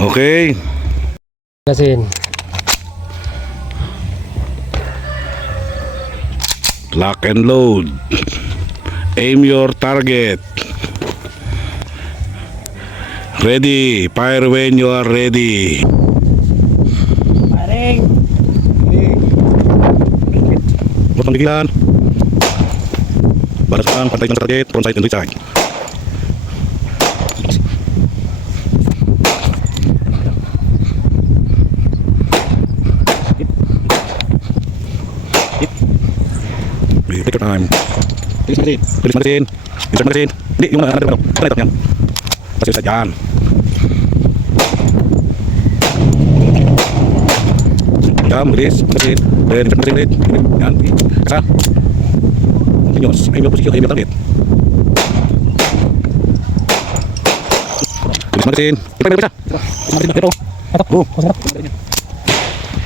Okay. Magasin. Lock and load. Aim your target. Ready. Fire when you are ready. Paring. Huwag kang gigilan. Balas ang pantay ng target. Front side and right side. Take your time. Bilis magasin. Insert magasin. Hindi, yung ano. Ito yan. Kasi sa dyan. Yan, bilis. Magasin. Then, insert magasin ulit. Yan. Kasa. Continuous. Aim your position. Aim your target. Bilis magasin. Ito. Ito. Oh.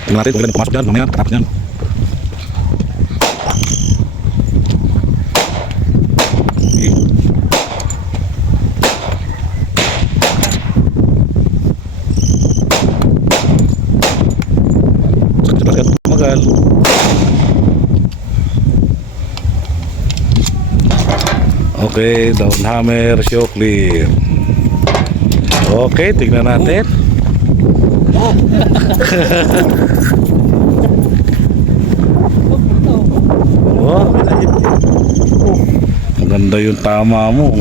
Tingnan natin kung ilan pumasok dyan. Mamaya, katapos dyan. Magal. Okay, down hammer, show clear. Okay, tignan natin. Oh, ang ganda yung tama mo.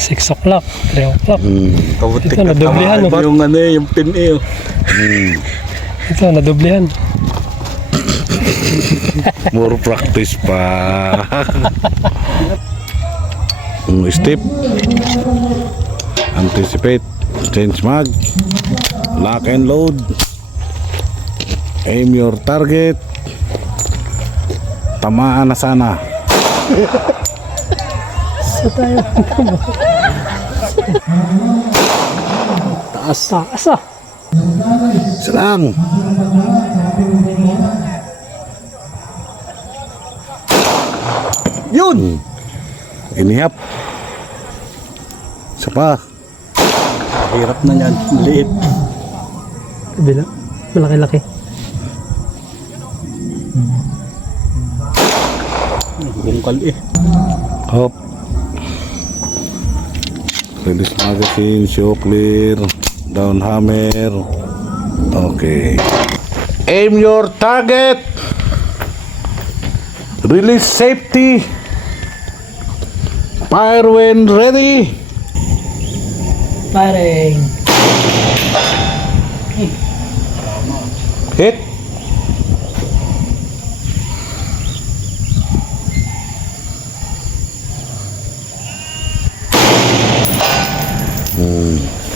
6 o'clock, 3 o'clock. Kabutik Ito, na nadoblehan, tamaan no? yung ano eh, yung pin eh. Ito, nadoblehan. More practice pa. Step. Anticipate. Change mag. Lock and load. Aim your target. Tamaan na sana. Sa tayo. Taas. Taas ah. Isa lang. Yun! Inihap. Isa pa. Hirap na yan. Liit. Kabila. Malaki-laki. Bungkal eh. Hop. Release magazine. Show clear. Down hammer. Okay. Aim your target. Release safety. Fire when ready. Paring. Hit.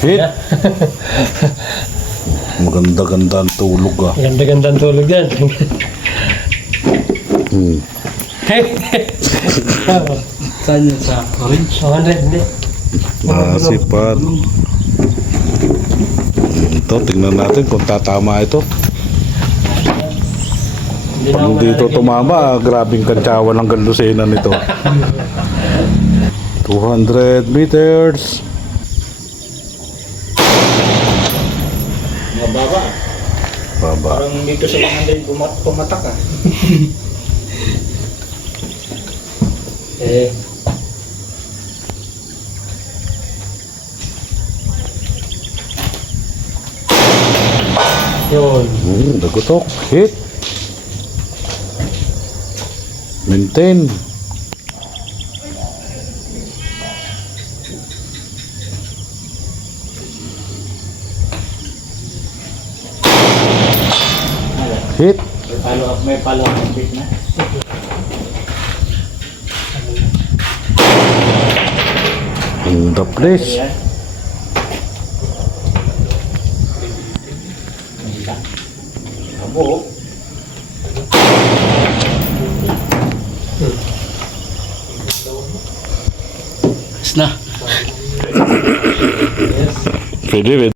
Hit. Maganda-ganda ang tulog ah. Ganda-ganda ang tulog yan. Saan yun sa orange? 100, hindi. Masipat. Ito, tingnan natin kung tatama ito. Pag dito tumama, grabing kantsawan ng galusena nito. 200 meters. Mababa. Baba. Parang dito sa mga din pumatak ah. Eh. Yun. Dagutok. Hit. Maintain. Hit. May follow-up bit na. In the place. Abo. Na. Pwede,